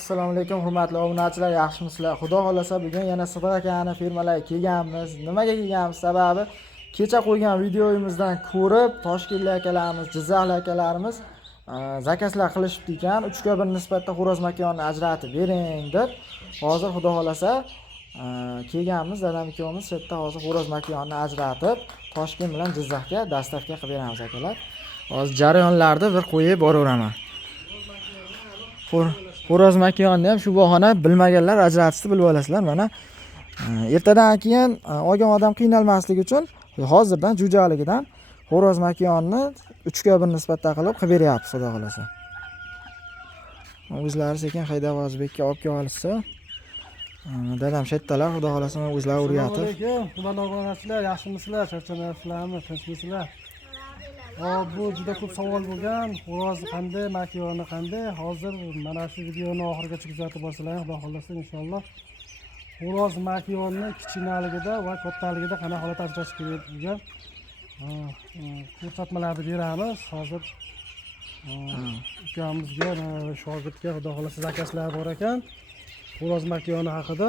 Assalomu alaykum hurmatli obunachilar, yaxshimisizlar? Xudo xolasa bugun yana Sidiq akani firmalariga kelganmiz. Nimaga kelganmiz? Sababi kecha qo'ygan videoyimizdan ko'rib Toshkentlik akalarimiz, Jizzaxlik akalarimiz zakazlar qilishibdi ekan, 3:1 nisbatda xo'roz makonini ajratib bering deb. Hozir xudo xolasa kelganmiz, dadam ikkovimiz shu yerda hozir xo'roz makonini ajratib Toshkent bilan Jizzaxga dastavka qilib beramiz akalar. Hozir jarayonlarni bir qo'yib boraveraman. Xo'roz makonni ham shu bahona bilmaganlar ajratishni bilib olasizlar. Mana ertadan keyin olgan odam qiynalmasligi uchun hozirdan jo'jaligidan xo'roz makonni 3:1 nisbatda qilib beryapmiz, xudo xolasa. O'zlari sekin haydab O'zbekka olib kelib olishsa, dadam shetdalar, xudo xolasa o'zlari o'rgatib. Assalomu alaykum, yaxshimisizlar? Charchamayapsizlarmi? Tinchmisizlar? Bu juda ko'p savol bo'lgan. Xo'roz qanday, makoni qanday? Hozir mana shu videoni oxirigacha kuzatib borsalaring, xudo xolasa inshaalloh xo'roz makonni kichkinaligida va kattaligida qanaqa holatda ajratish kerak degan ko'rsatmalarni beramiz. Hozir ukamizga, shogirdga xudo xolasa zakazlar bor ekan. Xo'roz makoni haqida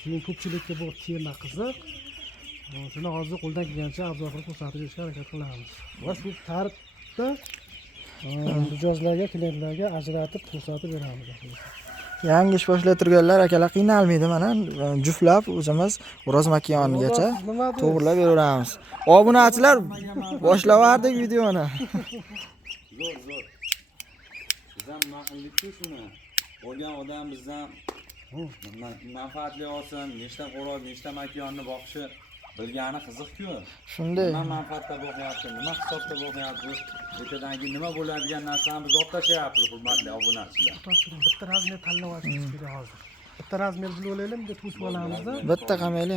keyin ko'pchilikka bu tema qiziq. Shuni hozir qo'ldan kelgancha afzal qilib ko'rsatib berishga harakat qilamiz. Va shu tartibda mijozlarga, klientlarga ajratib ko'rsatib beramiz. Yangi ish boshlab turganlar akalar qiynalmaydi, mana juftlab o'zimiz xo'roz makonigacha to'g'rilab beraveramiz. Obunachilar boshlavardik videoni. Zo'r. Biz ham nima qildik-ku shuni. Olgan odam bizdan manfaatli olsin, nechta xo'roz, nechta makonni boqishi bilgani qiziq-ku. Shunday. Nima manfaatda boqyapti, nima hisobda boqyapti, ertadan keyin nima bo'ladigan narsani biz o'rtashyapmiz, hurmatli obunachilar. Bitta razmer tanlab olishimiz kerak hozir. Bitta razmer bilib olaylik, deb to'sib olamizda. Bitta qamayli.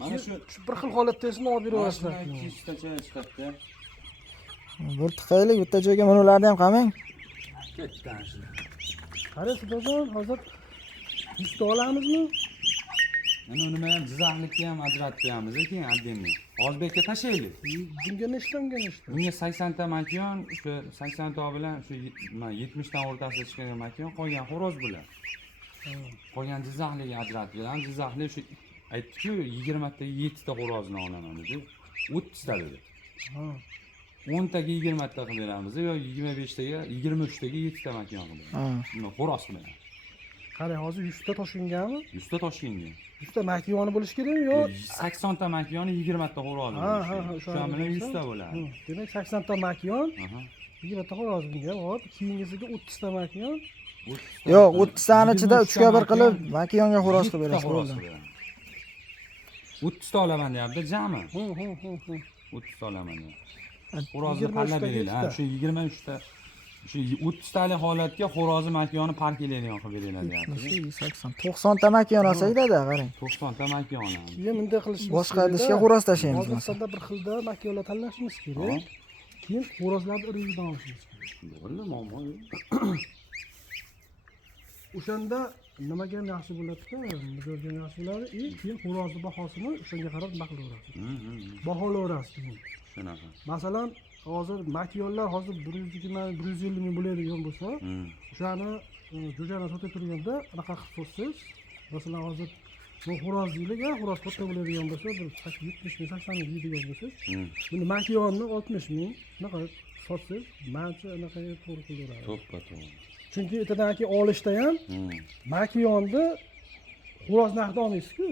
Mana shu bir xil holatdasini olib beraverasizlar. 200 tacha chiqadi. Bir tiqaylik, bitta joyga mana ularni ham qamang. Ketdan shu. Qarang, Xudojon, hozir 100 ta olamizmi? Mana nima ham Jizzaxlikka ham ajratib beramiz keyin отдельный. O'zbekka tashlaylik. Bunga nechta? Bunga 80 ta makon, shu 80 ta bilan shu 70 ta o'rtasida chiqqan makon qolgan xo'roz bilan. Qolgan Jizzaxlikka ajratib beramiz. Jizzaxlik shu aytdi-ku 20 ta 7 ta xo'rozni olaman dedi. 30 ta dedi. 10 taga 20 ta qilib beramiz yo 25 taga, 23 taga 7 ta makon qilib beramiz. Buni xo'roz bilan. Qarang, hozir 100 ta Toshkentgami? 100 ta Toshkentga. 100 ta makoni bo'lish kerakmi yo 80 ta makoni 20 ta xo'roz. Shu bilan 100 ta bo'ladi. Demak 80 ta makon, 20 ta xo'roz bunga. Hop, keyingisiga 30 ta makon. Yo'q, 30 tani ichida 3:1 qilib makonga xo'roz qilib berasiz. 30 ta olaman deyapti, jami. 30 ta olaman. Xo'rozni tanlab beringlar. Shu 23 ta shu 30 talik holatga xo'rozni makoni parkeladigan qilib beringlar deyapti. 80, 90 ta makon olsak-da, qarang. 90 ta makoni. Keyin bunday qilishimiz. Boshqa idishga xo'roz tashlaymiz masalan. Hozirda bir xilda makonlar tanlashimiz kerak. Keyin xo'rozlarni irigidan olishimiz kerak. To'g'rimi, muammo yo'q. O'shanda nimaga ham yaxshi bo'ladi-ku, mijozga yaxshi bo'ladi. Keyin xo'rozni bahosini o'shanga qarab nima qilaverasiz. Baholayverasiz. Shunaqa. Masalan, hozir makonlar hozir 120 ming bo'ladigan bo'lsa, o'shani jo'jani sotib turganda anaqa qilib so'rasiz. Masalan, hozir bu xo'roz deylik, xo'roz katta bo'ladigan bo'lsa, bir 70 ming, 80 ming deydigan bo'lsangiz, buni makonni 60 ming anaqa sotsangiz, menimcha anaqa to'g'ri kelaveradi. To'g'ri. Chunki ertadan keyin olishda ham makonni xo'roz narxida olmaysiz-ku.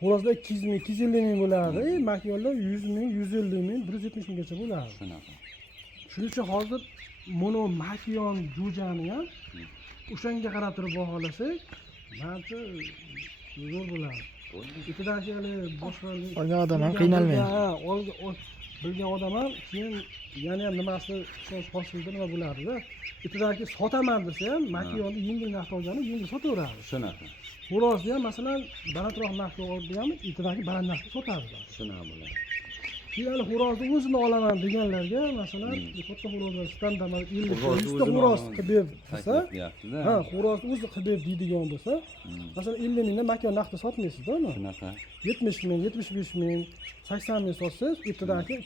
Xo'rozlar 200 ming, 250 ming bo'ladi. Makonlar 100 ming, 150 ming, 170 minggacha bo'ladi. Shunaqa. Shuning uchun hozir mono makon jo'jani ham o'shanga qarab turib baholasak, menimcha zo'r bo'ladi. Ertadan keyin boshqa Olgan odam ham qiynalmaydi. Bilgan odam ham keyin yana ham nimasi hosilda nima bo'ladi-da. Ertadan keyin sotaman desa ham makonni yengil narxda olgani yengil sotaveradi. Shunaqa. Xo'rozni ham masalan balandroq narxga olib ham ertadan keyin baland narxda sotadi. Shunaqa bo'ladi. Keyin xo'rozni o'zini olaman deganlarga masalan katta xo'rozlar standart 50 ta xo'roz qilib desa, xo'rozni o'zi qilib deydigan bo'lsa, masalan 50 mingdan makon narxda sotmaysiz-da uni. Shunaqa. 70 ming, 75 ming, 80 ming sotsangiz, ertadan keyin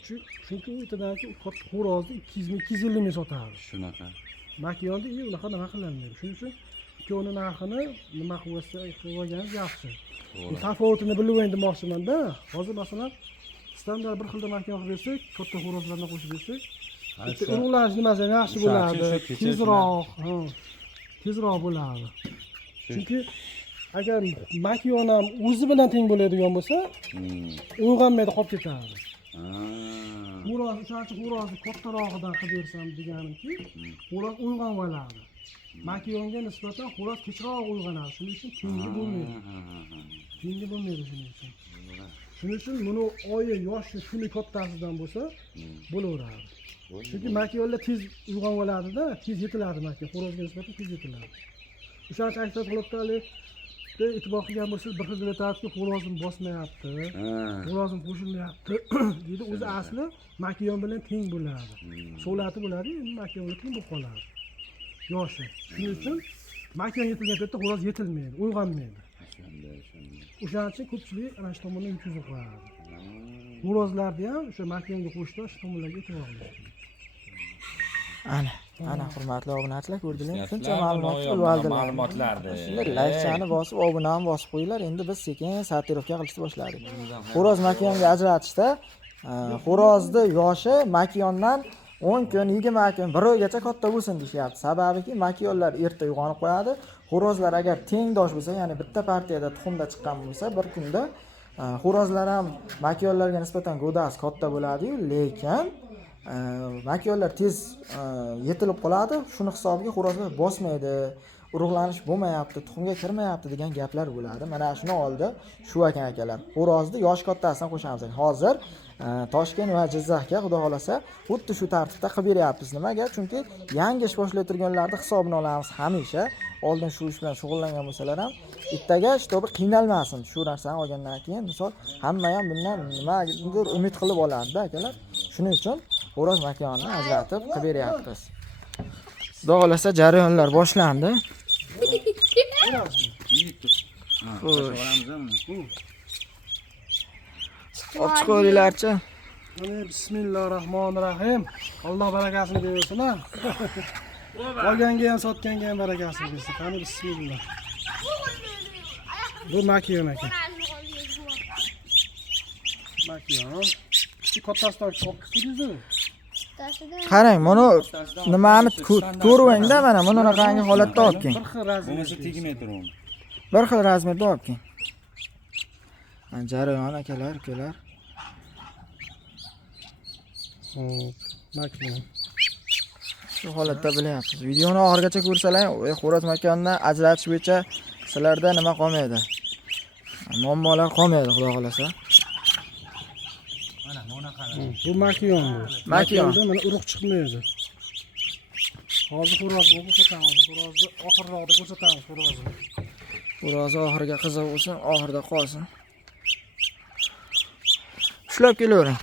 chunki ertadan keyin xo'rozni 200 ming, 250 ming sotadi. Shunaqa. Makonni unaqa nima qilolmaydi. Shuning uchun ikkovini narxini nima qilib olganingiz yaxshi. Tafovutini bilib o'yin demoqchiman-da. Hozir masalan standart bir xilda makon qilib bersak, katta xo'rozlarni qo'shib bersak, bitta urug'lanish nimasi ham yaxshi bo'ladi. Tezroq bo'ladi. Chunki agar makon ham o'zi bilan teng bo'ladigan bo'lsa, uyg'onmaydi, qolib ketadi. Xo'roz, o'shancha xo'rozni kattarog'idan qilib bersam deganimki, xo'roz uyg'onib oladi. Makonga nisbatan xo'roz kechroq uyg'onadi. Shuning uchun tengi bo'lmaydi. Tengi bo'lmaydi shuning uchun. Shuning uchun buni oyi, yoshi, kuni kattasidan bo'lsa, bo'laveradi. Chunki makonlar tez uyg'onib oladida, tez yetiladi makon. Xo'rozga nisbatan tez yetiladi. O'shancha aksar qilibdi, e'tibor qilgan bo'lsangiz, bir xil aytadiki, xo'rozim bosmayapti, xo'rozim qo'shilmayapti deydi. O'zi asli makon bilan teng bo'ladi. So'lati bo'ladi, endi makon bilan teng bo'lib qoladi. Yoshi. Shuning uchun makon yetilgan paytda xo'roz yetilmaydi, uyg'onmaydi. O'shaning uchun ko'pchilik ana shu tomondan yutqizib qo'yadi. Xo'rozlarni ham o'sha makonga qo'shishdan shu tomonlarga e'tibor qilish. Ana hurmatli obunachilar, ko'rdinglarmi? Shuncha ma'lumotlarni. Shunday laychani bosib, obunani bosib qo'yinglar. Endi biz sekin sortirovka qilishni boshladik. Xo'roz makonga ajratishda xo'rozni yoshi makondan 10 kun, 20 kun, 1 oygacha katta bo'lsin deyapti. Sababiki makonlar erta uyg'onib qo'yadi. Xo'rozlar agar tengdosh bo'lsa, ya'ni bitta partiyada tuxumda chiqqan bo'lsa, bir kunda xo'rozlar ham makonlarga nisbatan go'dasi katta bo'ladi-yu, lekin makonlar tez yetilib qoladi. Shuni hisobiga xo'rozlar bosmaydi, urug'lanish bo'lmayapti, tuxumga kirmayapti degan gaplar bo'ladi. Mana shuni oldi shu akalar. Xo'rozni yosh kattasidan qo'shamiz. Hozir Toshkent va Jizzaxga xudo xolasa xuddi shu tartibda qilib beryapmiz. Nimaga? Chunki yangi ish boshlab turganlarning hisobini olamiz hamisha. Oldin shu ish bilan shug'ullangan bo'lsalar ham ertaga shtobi qiynalmasin. Shu narsani olgandan keyin misol hamma ham bundan nimadir umid qilib oladi-da akalar. Shuning uchun xo'roz makonini ajratib qilib beryapmiz. Xudo xolasa jarayonlar boshlandi. Ochiq qo'yinglarchi. Mana bismillahirrohmanirrohim. Alloh barakasini bersin, ha. Olganga ham sotganga ham barakasini bersin. Qani bismillah. Bu makon aka. Makon. Shu kattasidan olib keldiz-mi? Qarang, mana nimani ko'rvangda, mana bunaqangi holatda olib keling. Bir xil razmer. Bo'lmasa tegmaydi uni. Bir xil razmerda olib keling. Jarayon akalar, ukalar. Makon. Shu holatda bilyapsiz. Videoni oxirigacha ko'rsalar, xo'roz makondan ajratish bo'yicha sizlarda nima qolmaydi? Muammolar qolmaydi, xudo xolasa. Bu makon bu. Makonda mana urug' chiqmaydi. Hozir xo'rozni ko'rsatamiz, xo'rozni oxirroqda ko'rsatamiz xo'rozni. Xo'rozi oxiriga qiziq bo'lsin, oxirida qolsin. Ushlab kelavering.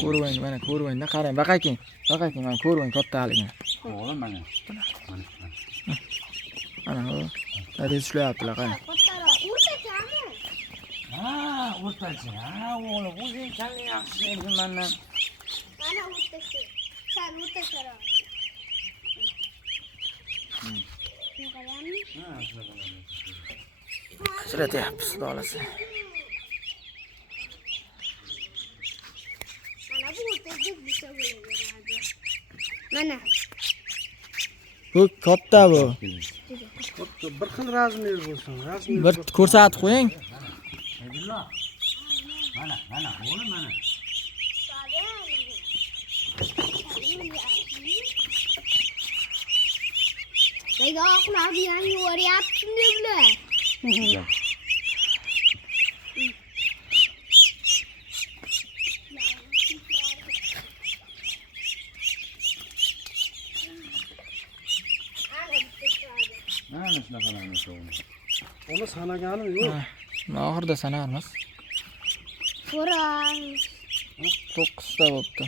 Ko'rvang, mana ko'rvangda qarang, baqaking. Baqaking, mana ko'rvang kattaligini. O'g'lim mana. Mana u. Tadis ushlayaptilar, qarang. Ha, o'rtacha. Ha, o'g'lim, o'zing qanday yaxshi endi mendan. Mana o'rtacha. Sen o'rtacharoq. Ajratyapmiz, xudo xolasa. Mana bu o'rtacha bo'lsa bo'laveradi. Mana. Bu katta bu. Katta bir xil razmer bo'lsin. Razmer. Bir ko'rsatib qo'ying. Mana, o'g'lim mana. Nega oqlar bilan yuvaryapsizmi bular? Mana shunaqalarni qo'ying. Uni sanaganim yo'q. Oxirida sanarmiz. Xo'roz. 9 ta bo'pti.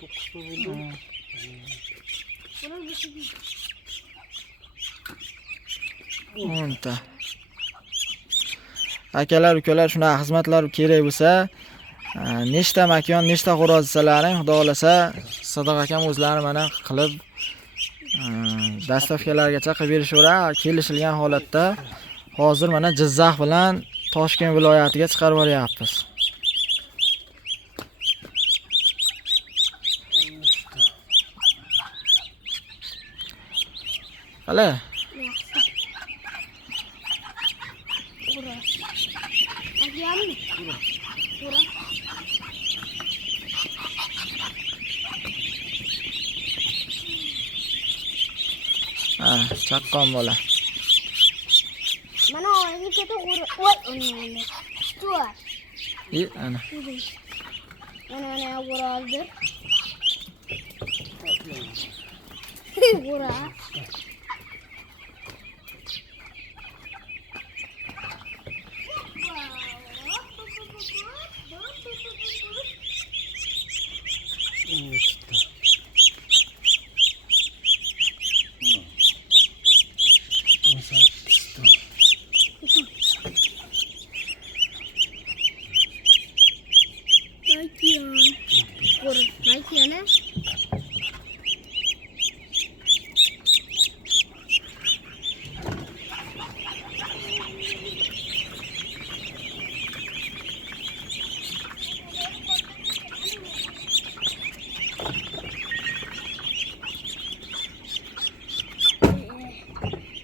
9 ta bo'ldi. Xo'roz 10 ta. akalar, ukalar shunaqa xizmatlar kerak bo'lsa, nechta makon, nechta xo'roz desalaring, xudo xolasa, Sodiq akam o'zlari mana qilib dastavkalargacha qilib berishaveradi. Kelishilgan holatda hozir mana Jizzax bilan Toshkent viloyatiga chiqarib boryapmiz. Hali chaqqon bola. Mana oyni keta voy o'ynaydi. Stuart. Ana. Mana o'raldi. O'ra.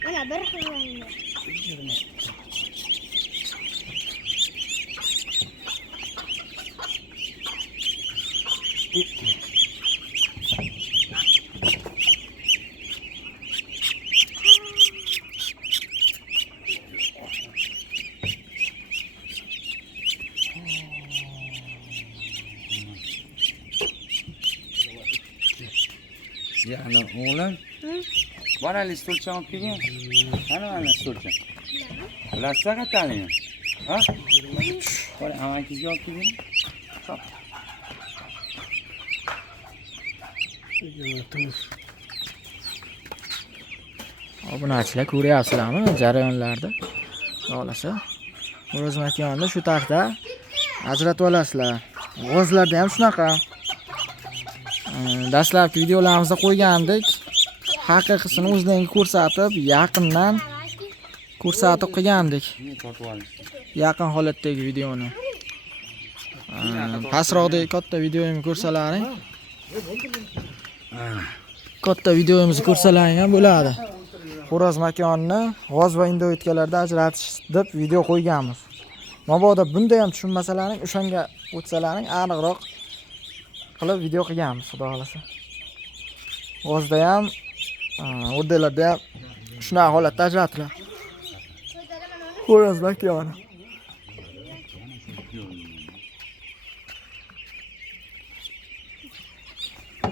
Mana bir xil. Yani oğlum. Bana ali stolcha olib kelgin. Mana stolcha. Lassa qatani. Ha? Bora amakizga olib kelgin. Chop. Obunachilar ko'ryapsizlarmi jarayonlarda? Xohlasa, o'z makonida shu taxta ajratib olasizlar. G'ozlarda ham shunaqa. Dastlabki videolarimizda qo'ygandik. Haqiqatini o'zlaringiz ko'rsatib, yaqindan ko'rsatib qilgandik. Yaqin holatdagi videoni. Pastroqdagi katta videoyimni ko'rsalaring. Katta videomizni ko'rsalaring ham bo'ladi. Xo'roz makonni g'oz va indoitkalarda ajratish deb video qo'yganmiz. Mabodo bunda ham tushunmasalaring, o'shanga o'tsalaring aniqroq qilib video qilganmiz, xudo xolasa. G'ozda ham, o'rdalarda ham shunaqa holatda ajratiladi. Xo'roz makoni.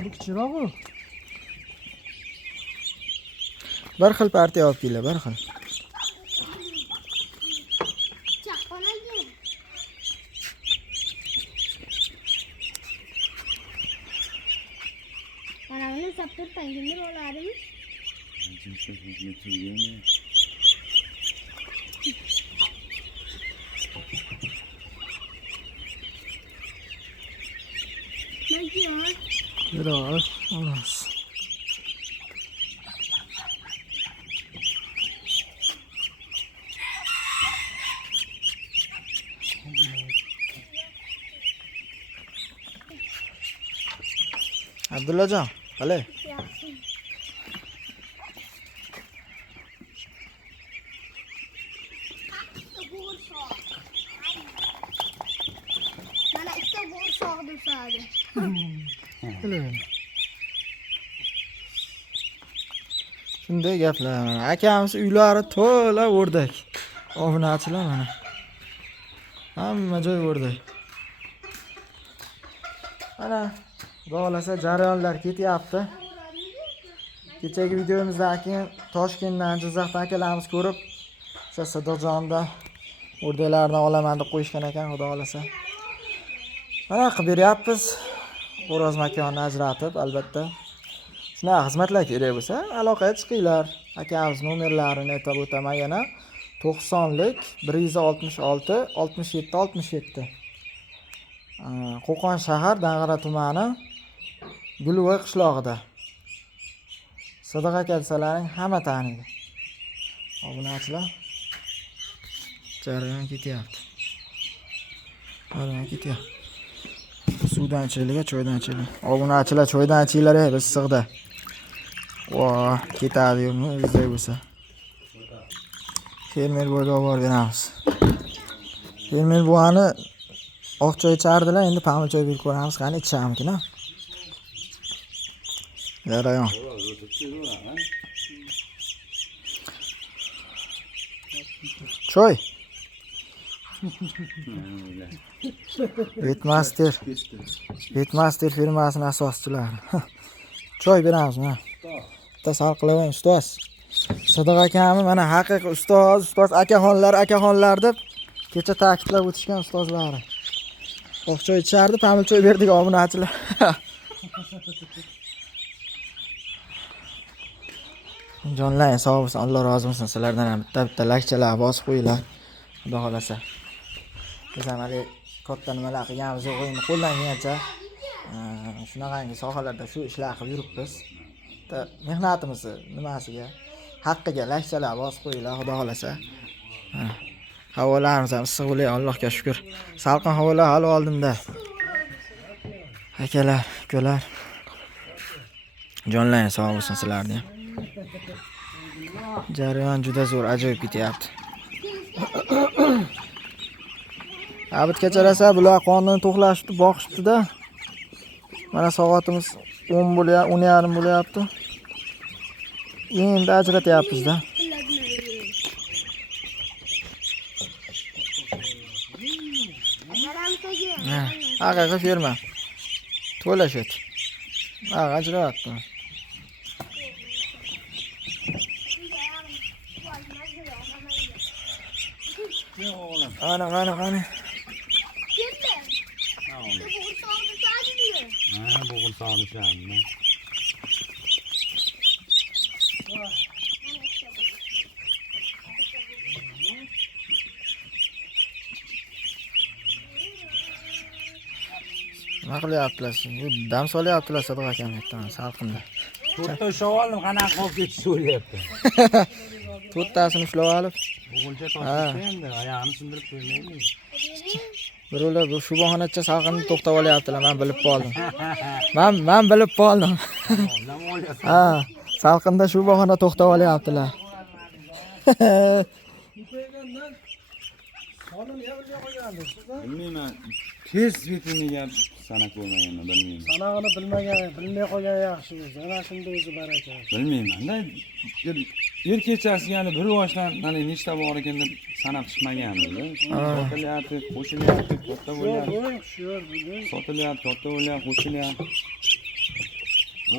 Bu kichikroq-ku. Bir xil partiya olib kelinglar, bir xil. Mana buni saptur tangimir oladimi? Biraz olas. Abdullajon, qalay? Yaxshi. Mana ikkita bo'rsoq dusadi. Shunday gaplar. Akamiz uylari to'la o'rdak. Obunachilar mana. Hamma joy o'rdak. Mana xudo xolasa jarayonlar ketyapti. Kechagi videomizdan keyin Toshkentdan, Jizzaxdan akalarimiz ko'rib, o'sha Sodiqjonda o'rdaklarni olaman deb qo'yishgan ekan, xudo xolasa. Mana qilib beryapmiz. Xo'roz makonni ajratib, albatta. Shunaqa xizmatlar kerak bo'lsa, aloqaga chiqinglar. Akamiz nomerlarini aytib o'taman yana. 90lik 166 67 67. Qo'qon shahar Dang'ara tumani Gulvoy qishlog'ida. Sodiq aka desalaring hamma taniydi. Obunachilar jarayon ketyapti. Jarayon ketyapti. Suvdan ichinglar, choydan ichinglar. Obunachilar choydan ichinglar, biz issiqda. Voh, ketadi-yu, bizday bo'lsa. Fermer bo'yga olib beramiz. Fermer buvani oq choy ichardilar, endi pamir choy berib ko'ramiz, qani ichamikin-a. Jarayon. Choy. Betmaster firmasining asoschilari. Choy beramizmi? Bitta sal qilaman ustoz. Sodiq akami mana haqiqiy ustoz akaxonlar deb kecha ta'kidlab o'tishgan ustozlari. Oq choy ichardi, pamir choy berdik obunachilar. Jonlar, sog' bo'lsin, Alloh rozi bo'lsin sizlardan ham bitta lakchalar bosib qo'yinglar. Xudo xolasa. Biz ham hali katta nimalar qilganmiz yo'q, endi qo'ldan kelgancha shunaqangi sohalarda shu ishlar qilib yuribmiz. Mehnatimizni nimasiga, haqqiga lakchalar bosib qo'yinglar, xudo xolasa. Havolarimiz ham issiq bo'layapti, Allohga shukr. Salqin havolar hali oldinda. Akalar, ukalar. Jonlar, sog' bo'lsin sizlarga. Jarayon juda zo'r, ajoyib ketyapti. Abid kecharasa bular qonni to'xlashibdi, boqishibdi-da. Mana soatimiz 10 bo'lyapti, 10:30 bo'lyapti. Endi ajratyapmiz-da. Haqiqiy ferma. To'lashet. Ajratdi. Ana. Bo'g'il sog'lishlarni. Nima qilyaptilar? Dam solyaptilar Sodiq akamdan salqinda. To'rtta ushlab oldim, qanaqa qolib ketishni o'ylayapti. To'rttasini ushlab olib, O'g'ilcha tortishdi endi, oyog'ini sindirib qo'ymaydi. birovlar bu shu bahonacha salqinni to'xtab olyaptilar, men bilib qoldim. Men bilib qoldim. Nima o'ylayapsan? Ha, salqinda shu bahona to'xtab olyaptilar. Bilmayman. Tez vitiniga sanab bo'lmaganman, bilmayman. Sanog'ini bilmay qolgan yaxshi o'zi. Ana shunda o'zi baraka. Bilmayman-da. Yer kechasiga hali bir yoshdan mana nechta bor ekan deb sanab chiqmaganmiz. Sotilyapti, qo'shilyapti, katta bo'lyapti. Sotilyapti, katta bo'lyapti, qo'shilyapti.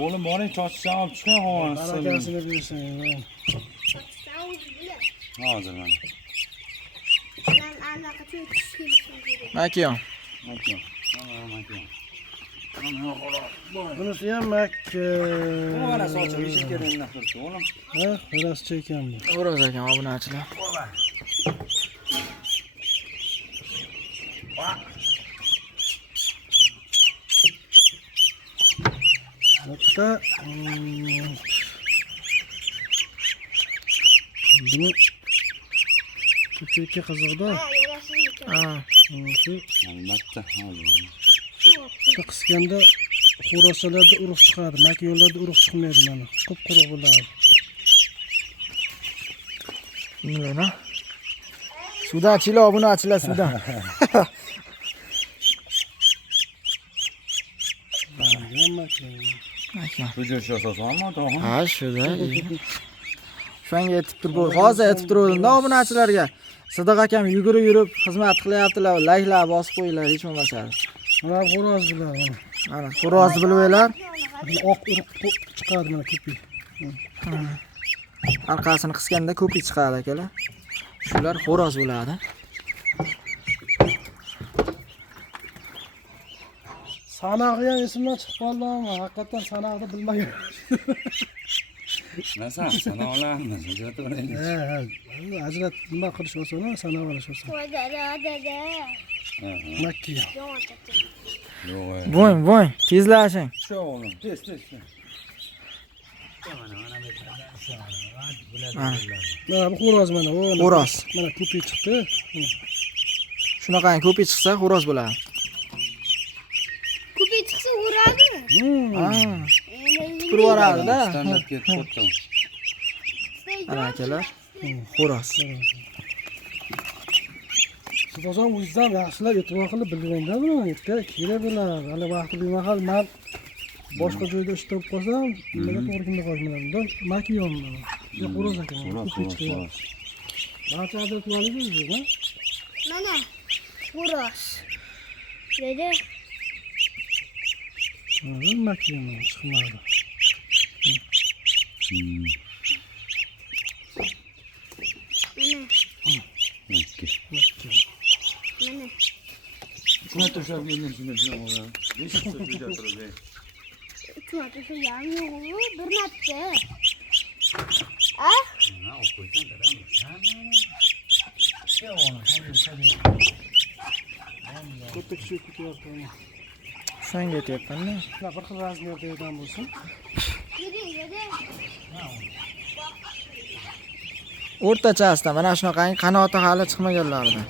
O'g'lim boring, chochishni olib chiqing, havosi. Barakasini bersin. Hozir mana. Makiyon. Bunisi ham makka. Mana sochib eshitganimdan turibdi, o'g'lim. Ha, xirascha ekan bu. O'roz ekan obunachilar. Bitta buni ko'pchilikka qiziqda. Shu Albatta, hozir. qisganda xo'rosalarda urug' chiqadi, makiyonlarda urug' chiqmaydi mana. Qup-quruq bo'ladi. Nima? Suvdan ichinglar, obunachilar suvdan. Hujur shu asosanmi, to'g'ri? Ha, shuda. Shunga aytib turib, hozir aytib turdim-da obunachilarga. Sodiq akam yugurib yurib xizmat qilyaptilar, layklar bosib qo'yinglar, hech bo'lmasa. Mana xo'roz bilan. Mana xo'rozni bilinglar. Oq urug' chiqadi mana ko'pik. Orqasini qisganda ko'pik chiqadi akalar. Shular xo'roz bo'ladi. Sanog'i ham esimdan chiqib qoldi, haqiqatan sanog'ni bilmagan. Nasab sana olamiz, ajrataveraylik. Ha, ajrat nima qilish oson, sanab olish oson. Voy dada. Makkiya. Yomon chaqdi. Yo'q. Voy, tezlashing. Shu o'g'lim, tez. Mana bu xo'roz mana, Xo'roz. Mana ko'pi chiqdi. Shunaqangi ko'pi chiqsa xo'roz bo'ladi. Kupi chiqsa uradimi? Ha, turib yuboradi-da. Standart ketib qoldi. Ana akalar, xo'roz. Sizozon o'zingizdan yaxshilab e'tibor qilib bilganda buni yerga keladilar. Hali vaqti bemahal men boshqa joyda ishlab qolsam, nimaga to'g'ri kelmay qolmayman. Makiyon mana. Yo xo'roz ekan. Ko'pi chiqdi. Barcha ajratib oldingiz, ha? Mana uras. Dedi. Makiyon chiqmadi. Mana. Mana. Shuna to'shab keldim, shuna o'g'lim. Beshikda juda turibdi. Tuatı şu yanıyor. Bir natte. Na, o'qiysan, dadam. Shu o'g'lim, Katta kishi ketyapti. Shunga aytyapman-da. Bir xil razmerda ekan bo'lsin. Yedi. O'rtachasida mana shunaqangi qanoti hali chiqmaganlardan.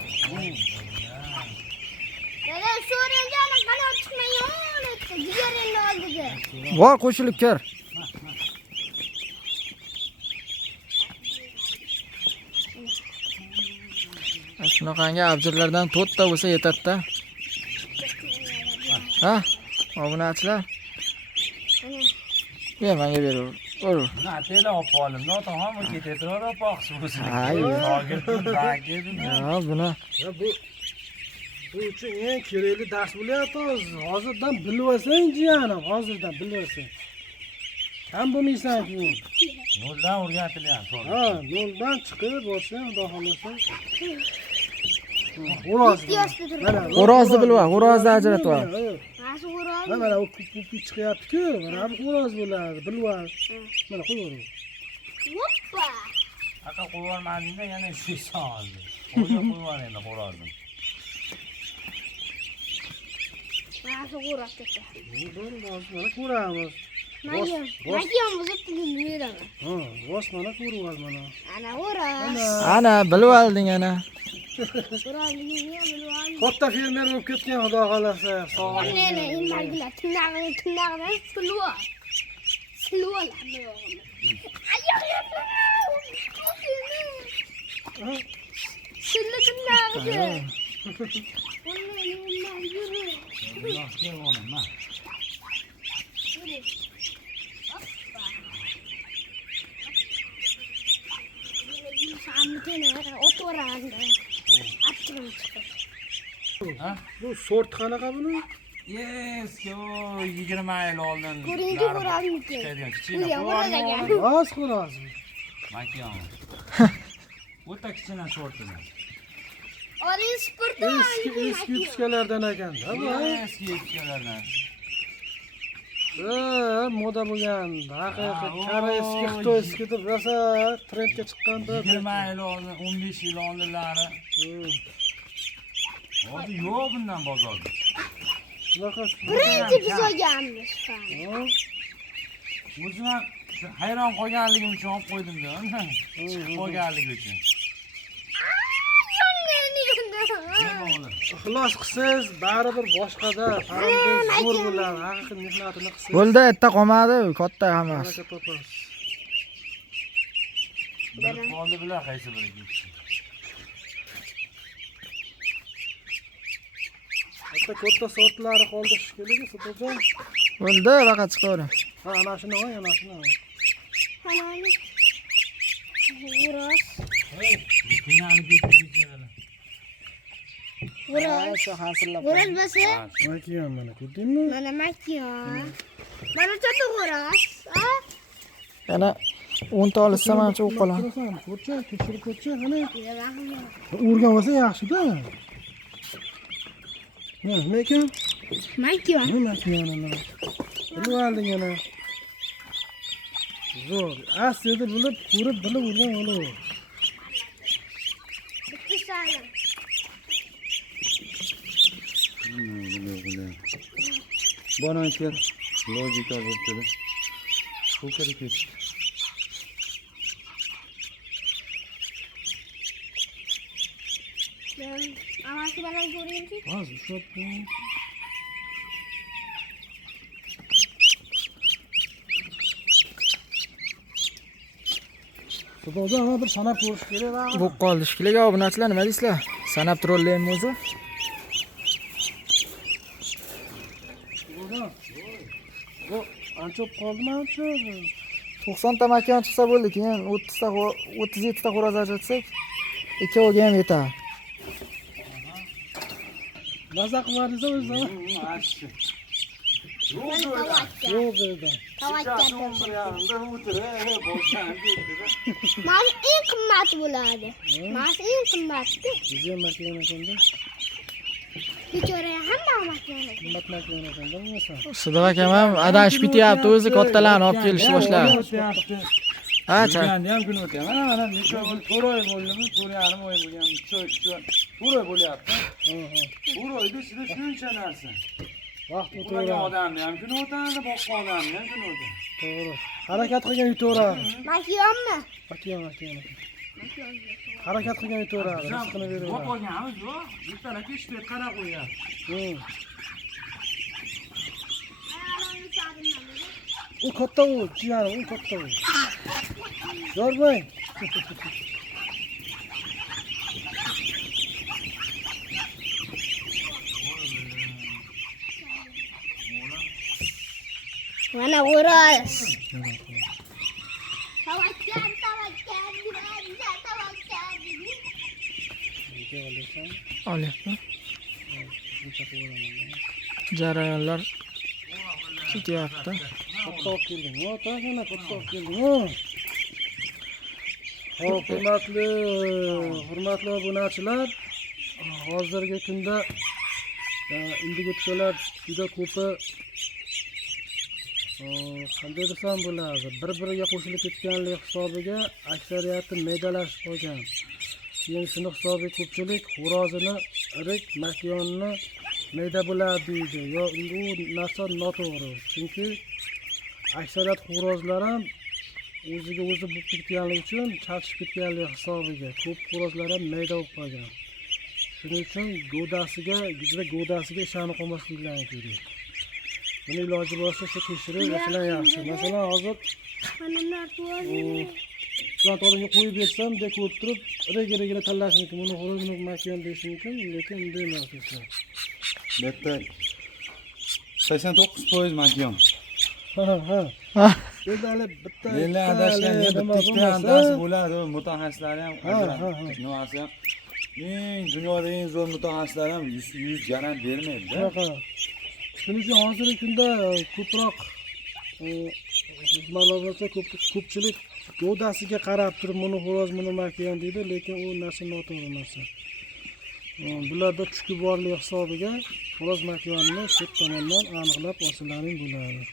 Dede şu rencanın kanat çıkmıyor. Ciğerini öldürdü. Bor qo'shilib kir. Shunaqangi abjirlardan 4 ta bo'lsa yetadi-da. Ha? Obunachilar. Menga beraver. Ur. na, tela olib olim. Noton ham ketaverib olmoqchi bo'lsin. Ay. Shogirdim, Ha, buni Bu uchun eng kerakli dars bo'lyapti hozir. Hozirdan bilib olsang jiyanim, hozirdan bilib olsang. Ham bo'lmaysan keyin. Noldan o'rgatilyapti. Ha, yo'ldan chiqib borsang, xudo xolasa. Xo'roz. xo'rozni bilib ol, xo'rozni ajratib ol. Nasıl uras? Mana u ko'pi chiqyapti-ku, mana bu xo'roz bo'ladi, bilib ol. Mana qo'yaver. Hoppa. Aka qo'yvormadingda yana shu soldi. Qo'yib qo'yvor endi xo'rozni. Nasıl uras dedi. Mana ko'ramiz. Makiyon buzib bilmiyorum. Ha, vos mana ko'ryapmiz mana. Ana uras. Ana, bilib olding ana. Uras bilmiyorum. Katta fermer bo'lib ketgan, xudo xolasa. Ne, imagina. Tırnağını suluyor. Suluyor. Sulu tırnağı. Yo'q, kel o'g'lim, ma. Ha? Bu sort qanaqa buni? Eski o 20 yil oldin. Ko'ringki ko'ramikin. Kichkina Uya, qo'yvorgan. Vos xo'roz. Makiyon. O'ta kichkina sortini. Orange spurtu. Eski yutishkalardan ekan-da bu. Eski yetkalardan. Moda bo'lgan. Haqiqiy koreyskiy, xitoyskiy deb rosa trendga chiqqanda. 20 yil oldin, 15 yil oldinlari. Hozir yo'q bundan bozorda. Birinchi biz olganmiz. O'zim ham hayron qolganligim uchun olib qo'ydim-da. Chiqib qolganligi uchun. Ixlos qilsangiz baribir boshqada farimdek zo'r bo'ladi. Haqiqiy mehnatini qilsangiz. Bo'ldi, erta qolmadi, katta hammasi. baraka topasiz. Bir qoldi bilan qaysi biri ketdi. Hatta katta sortlari qoldirish kerak, Sultonjon. Bo'ldi, faqat chiqaver. Ha, ana shuni qo'y, ana shuni. Hanani. Uras. Qiynalib ketdi. Uras. Shu hansillab. Uras basi. Makiyon mana ko'rdingmi? Mana makiyon. Mana chota uras. Ha? Yana 10 ta olsa mana shu qoladi. Ko'rchi, tekshirib ko'rchi, qani. Mana O'rgan bo'lsa yaxshi-da. Nima ekan? makiyon. Nima ekan ana? Bilib olding ana. Zo'r. Aslida bilib, ko'rib, bilib urgan o'g'li. Bitti sayın. Bana kel. Logika bo'ldi. Bu kerak ketdi. Ben anası bana göreyim ki. Az ushlab qo'ying. Xudoga ana bir sanab ko'rish kerak. Bo'lib qoldi shekilli. Obunachilar nima deysizlar? Sanab turollaymi o'zi? Xudoga. Bu ancha qoldimi ancha? 90 ta makon chiqsa bo'ldi, keyin 37 ta xo'roz ajratsak, ikkoviga ham yetadi. Maza qilmadingiz o'zi. Mashq. Ben tavak ya. Yo'q dedi. Tavak Bir ya. yanında oturuyor. Boşan gitti. Mas en kımmat bulardı. Mas en kımmattı. Bizga makina ekanda, Hiç oraya hamma makine. qimmat makina ekanda bo'lsa. Sidiq akam ham adashib ketyapti, o'zi kattalarni olib kelishni boshladi. Ha, cha. Yurganda ham kun o'tyapti. Mana necha oy bo'ldimi? 4,5 oy bo'lgan. To'rt oy bo'lyapti. To'rt oyda ichida shuncha narsa. Vaqt O'tgan o'tadi. odamni ham kun o'tadi, boshqa odamni ham kun o'tadi. To'g'ri. Harakat qilgan yutaveradi. Makine mi? Makina. Harakat qilgan yutaveradi. Rizqini Bop beraveradi. olganmiz bu. Bittala kechda qarab qo'yapti. U katta u, jiyanim, u katta u. Yormang. Mana uğraş. Tavakken, tavakken, biraz tavakken. Nega olasan? Olyapman. Shuncha qo'yaman. Jarayonlar ketyapti. Katta olib kelding. O, tag'ina katta olib kelding. Hop, hurmatli obunachilar, hozirgi kunda indigitkalar juda ko'pi qanday desam bo'ladi, bir-biriga qo'shilib ketganlik hisobiga aksariyati maydalashib qolgan. Keyin shuni hisobiga ko'pchilik xo'rozini irik, makonni mayda bo'ladi deydi. Yo, bu narsa noto'g'ri. Chunki aksariyat xo'rozlar ham o'ziga o'zi bo'lib ketganligi uchun chatishib ketganligi hisobiga ko'p xo'rozlar ham mayda bo'lib qolgan. Shuning uchun g'o'dasiga ishonib qolmasliklari kerak. Buni iloji bo'lsa shu tekshirib masalan yaxshi. Masalan hozir Hanımlar tuvazi. plantoringa qo'yib bersam, deb ko'rib turib, rega tanlash mumkin. Buni xo'rozini makon deyish mumkin, lekin bunday emas do'stlar. Bu yerda 89% makon. Ha. Endi hali bitta Endi adashgan bitta andasi bo'ladi, mutaxassislar ham nimasi ham dunyoda eng zo'r mutaxassislar ham 100 garant bermaydi-da. Shunaqa. Shuning uchun hozirgi kunda ko'proq ma'lumotlar ko'pchilik g'o'dasiga qarab turib, buni xo'roz, buni makon deydi, lekin u narsa noto'g'ri narsa. Bularda tushki borligi hisobiga xo'roz makonni sut tomonidan aniqlab olsalaring bo'ladi.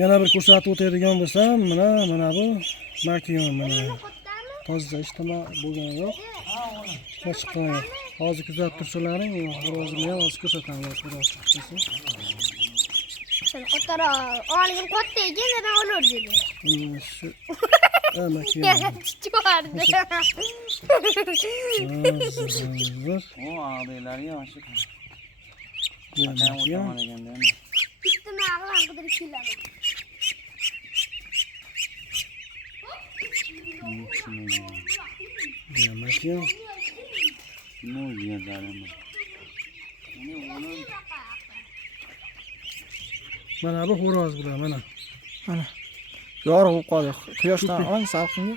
Yana bir ko'rsatib o'tadigan bo'lsam, mana bu makon mana. Toza ishtama bo'lgani yo'q. Chiqqan yo'q. Hozir kuzatib tursalaring, xo'rozimni ham hozir ko'rsataman, xo'roz chiqsa. Sen kotara oğlum kotte yine ben olur dedi. Shu makon. Çıkardı. O ağdaylari ham shu. Makon. Gittim ağlan kadar kilama. Makon. Ne oluyor zaten? Mana bu xo'roz bular, mana. Mana. Yorug' bo'lib qoldi. Quyoshdan oling salqinga.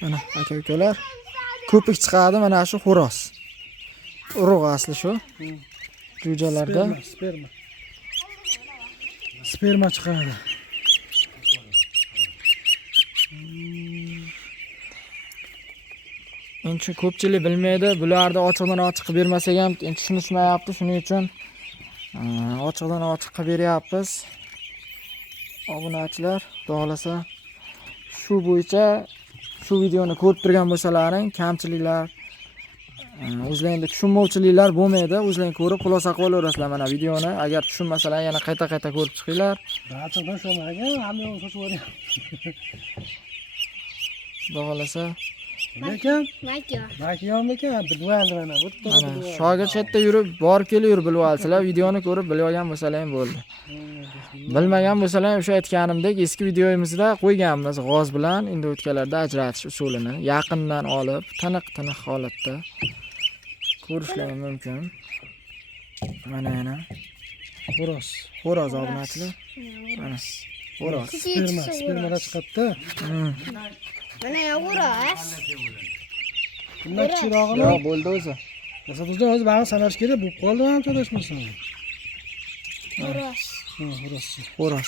Mana aka-ukalar. Ko'pik chiqadi mana shu xo'roz. Urug' asli shu. Jo'jalarda Sperma chiqadi. Endi ko'pchilik bilmaydi. Bularni ochiqdan ochiq qilib bermasak ham endi tushunishmayapti. Shuning uchun ochiqdan ochiq qilib beryapmiz. Obunachilar, xudo xolasa shu bo'yicha shu videoni ko'rib turgan bo'lsalaring, kamchiliklar, o'zlaringizda tushunmovchiliklar bo'lmaydi. O'zlaring ko'rib xulosa qilib olasizlar mana videoni. Agar tushunmasalar yana qayta ko'rib chiqinglar. Barchadan sho'maga hamma yo'q sochib yuboryapti. Xudo xolasa Lekin Makiyon. makiyonmikan bilmaydi mana. mana shogird chetda yurib, borib kelib yurib bilib olsalar, videoni ko'rib bilib olgan bo'lsalar ham bo'ldi. Bilmagan bo'lsalar o'sha aytganimdek eski videomizda qo'yganmiz g'oz bilan endi o'tkalarda ajratish usulini yaqindan olib, tiniq holatda ko'rishlar mumkin. Mana yana xo'roz obunachilar. Mana xo'roz. spermalar chiqadi. Mana yo'g'roz. Bundan kichirog'ini Yo'q, bo'ldi o'zi. Masalan, o'zi ba'zi sanash kerak bo'lib qoldi ham to'lashmasin. Yo'g'roz. Xo'roz.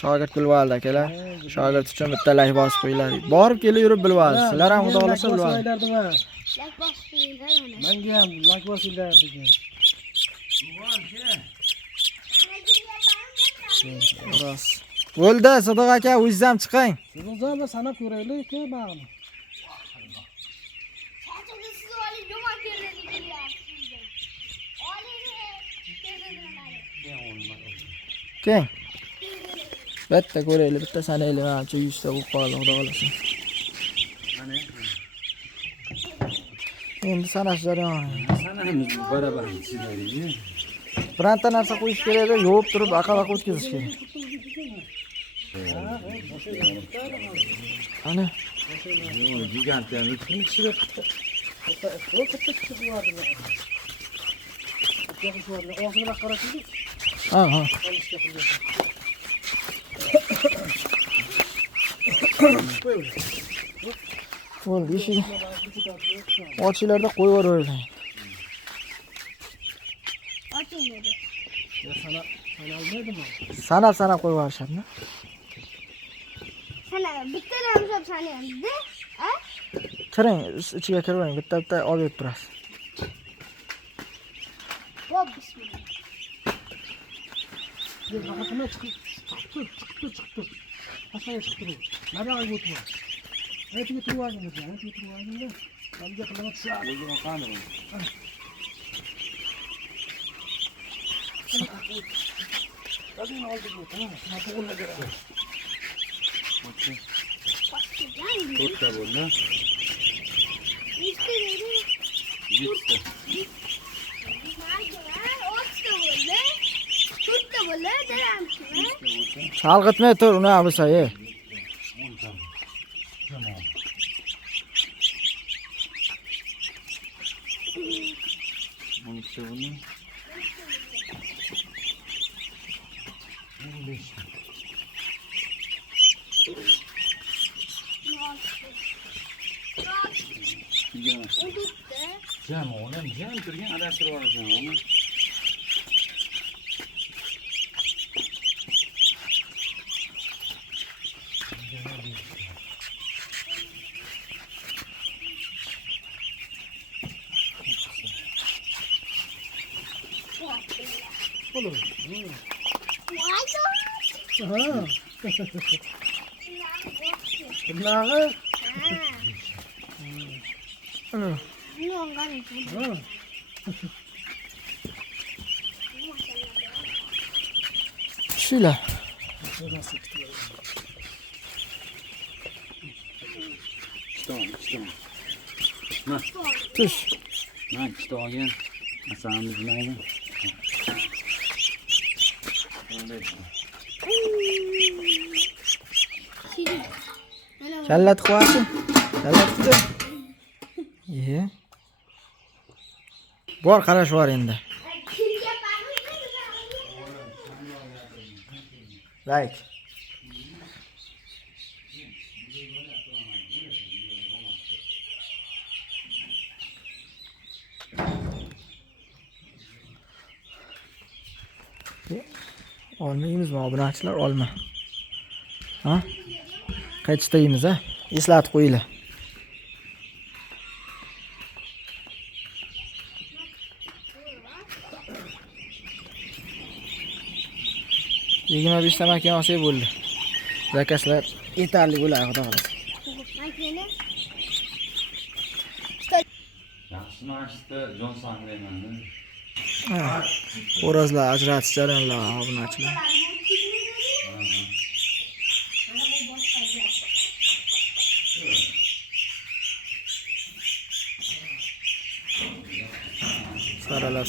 Shogird bilib oldi akalar. Shogird uchun bitta like bosib qo'yinglar. Borib kelib yurib bilib oldi. Sizlar ham xudo xolasa bilib oldi. Lak bosinglar mana. Menga ham like bosinglar degan. Xo'roz. Bo'ldi, Sodiq aka, o'zingiz ham chiqing. Siz o'zingizlar sanab ko'raylik-ku bag'ni. Hozirda siz olib yomon terladi kelyapsiz. Oling Keng. Bitta ko'raylik, bitta sanaylik. Menimcha 100 ta bo'lib qoldi, xudo xolasa. Endi sanash jarayoni. Sanamiz barabar sizlarga. Bironta narsa qo'yish kerak edi, yuvib turib aqal-aqal o'tkazish kerak. Ana, Gigantdan o'tib Og'zini qarashingiz. ha. Bo'ldi, eshik. Ochinglarda qo'yib yuboravering. oching dedi. Sanab qo'yib yuborishadi. Sana bittadan hisob sanayapti. Ha? Kiring, ichiga kiravering, bitta olib turasiz. Hop bismillah. Qanaqa chiqdi. Qanaqa chiqdi. Nariga o'tib. Aytib turganmiz, Hamga qilaman tushadi. o'zini qani bu. Qadini oldiga o'tib, to'g'rilab beradi. To'rtta bo'ldi. Ikkita dedi. 7 ta. To'rtta bo'ldi, dadammi? Chalg'itmay tur, uni ham bo'lsa, 10 ta. Tamam. 12 ta bo'ldi. 15 ta. Jam olam, jam turgan adashtirib olasan onu. Bunları Tushinglar. İşte. Tush. Mana ikkita olgan. Asamimiz mayli. Kallat qo'yasi. Kallat qildi. Bor qarash bor endi. Like. Olmaymizmi obunachilar? Olma. Ha? Qaytishda yeymiz, ha? Eslatib qo'yinglar. 25 ta makon olsak bo'ldi. Zakazlar yetarli bo'ladi, xudo xolasa. Makina. Yaxshi mashqda jon saqlayman. Xo'rozlar ajratish jarayonlari obunachilar.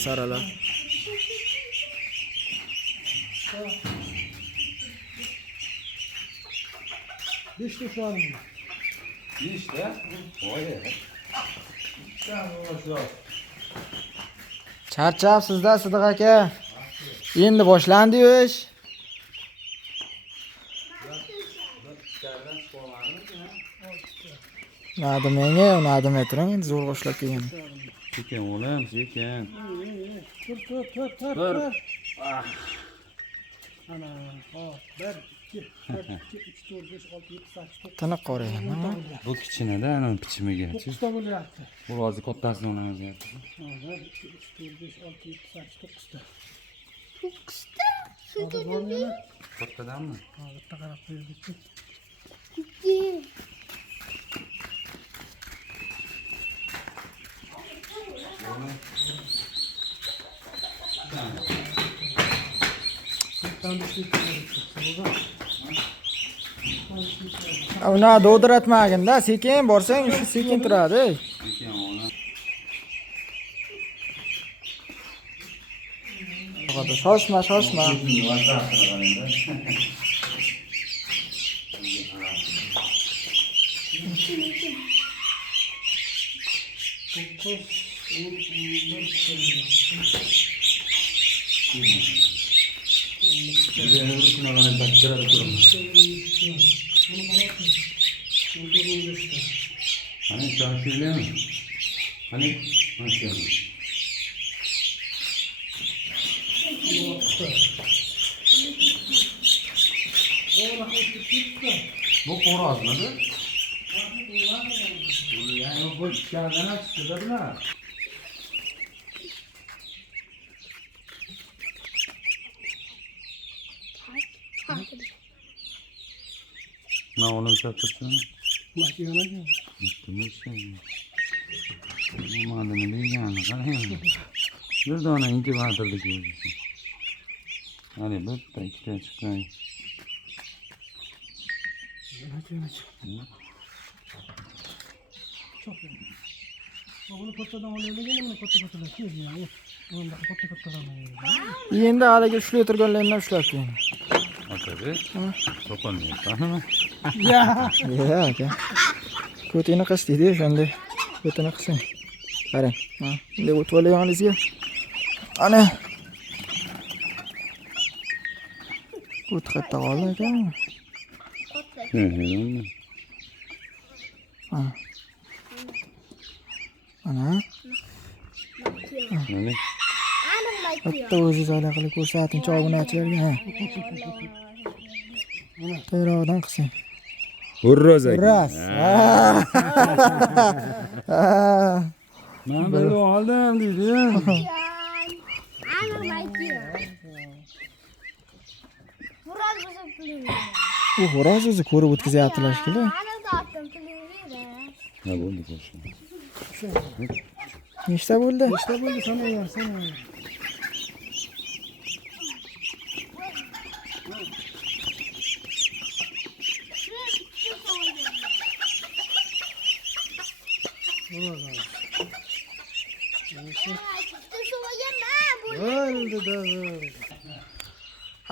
Saralab. Beshta shu an. İşte. Oy. Charchabsizda Sidiq aka. Endi boshlandi ish. Menga, unadimga turing, endi zo'r boshlab kelgan. Sekin oğlum, sekin. Tur. Ana, hop, 1 2 3 4 5 6 7 8 9. Tiniq qoragan. Bu kichkinada, ana bichimiga. 9 ta bo'lyapti. Bu hozir kattasini olamiz. 1 2 3 4 5 6 7 8 9 ta. To'qqizta. Shuncha nima? Kattadanmi? Ha, bitta qarab qo'ydik. Ikki. Uni dovdiratmagin-da, sekin borsang, shu sekin turadi. Sekin oğlum. Shoshma. Hani şarkıyla mı? Hani nasıl? Bu horoz mı? Yani bu kendine çıktı da mı? Ne oğlum çarpırsın? Makinaga. Mushkin. Madem degan, qarang. Bir dona inkubatorda ko'rdik. Mana bitta, ikkita chiqqan. Makina. Çok. Bunu kattadan olayligini buni katta kelgan. Bunda kattadan. Endi haliga ushlab turganlarni ushlab keling. Otabe. So'qolmayapsanmi? Ya, aka. Ko'tini qis deydi, o'shanda ko'tini qising. Qarang. Ha, endi o'tib olayotganingizga. Ana. Ko't qatta qoldi ekan. Ha. Ana. Mana Hatta o'zingiz qilib ko'rsating obunachilarga. Ha. Tayyordan qising. Hurroz aka. Ras. Men bilib oldim deydi. Ana makina. Xo'roz buzib qilingan. U xo'roz o'zi ko'rib o'tkazyaptilar shekilli. Ana zotim qilingan. Ha bo'ldi qo'shni. Nechta bo'ldi? Nechta bo'ldi sana.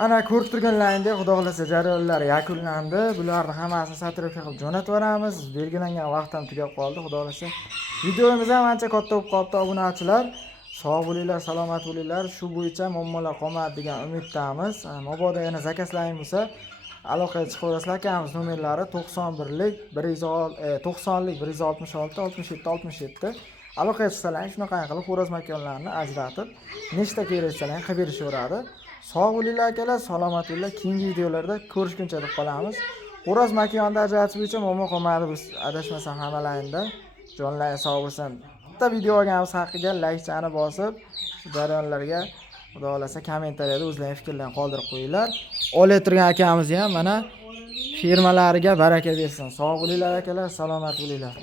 Ana ko'rib turganlaringdek, xudo xolasa jarayonlar yakunlandi. Bularni hammasini satirovka qilib jo'natib yuboramiz. Belgilangan vaqt ham tugab qoldi, xudo xolasa. Videomiz ham ancha katta bo'lib qoldi, obunachilar. Sog' bo'linglar, salomat bo'linglar. Shu bo'yicha muammolar qolmadi degan umiddamiz. Mabodo yana zakazlaring bo'lsa, aloqaga chiqaverasizlar. Akamiz nomerlari 91lik 90lik 166 67 67. Aloqaga chiqsalaring shunaqa qilib xo'roz makonlarni ajratib, nechta keraksalar qilib berishaveradi. Sog' bo'linglar akalar, salomat bo'linglar. Keyingi videolarda ko'rishguncha deb qolamiz. Xo'roz makonni ajratish bo'yicha muammo qolmadi, biz adashmasam hammalaringda. Jonlaring sog' bo'lsin. Bitta video olganimiz haqqiga like-chani bosib, shu jarayonlarga xudo xolasa kommentariyada o'zlaringiz fikrlarni qoldirib qo'yinglar. olayotgan akamiz ham mana firmalariga baraka bersin. Sog' bo'linglar akalar, salomat bo'linglar.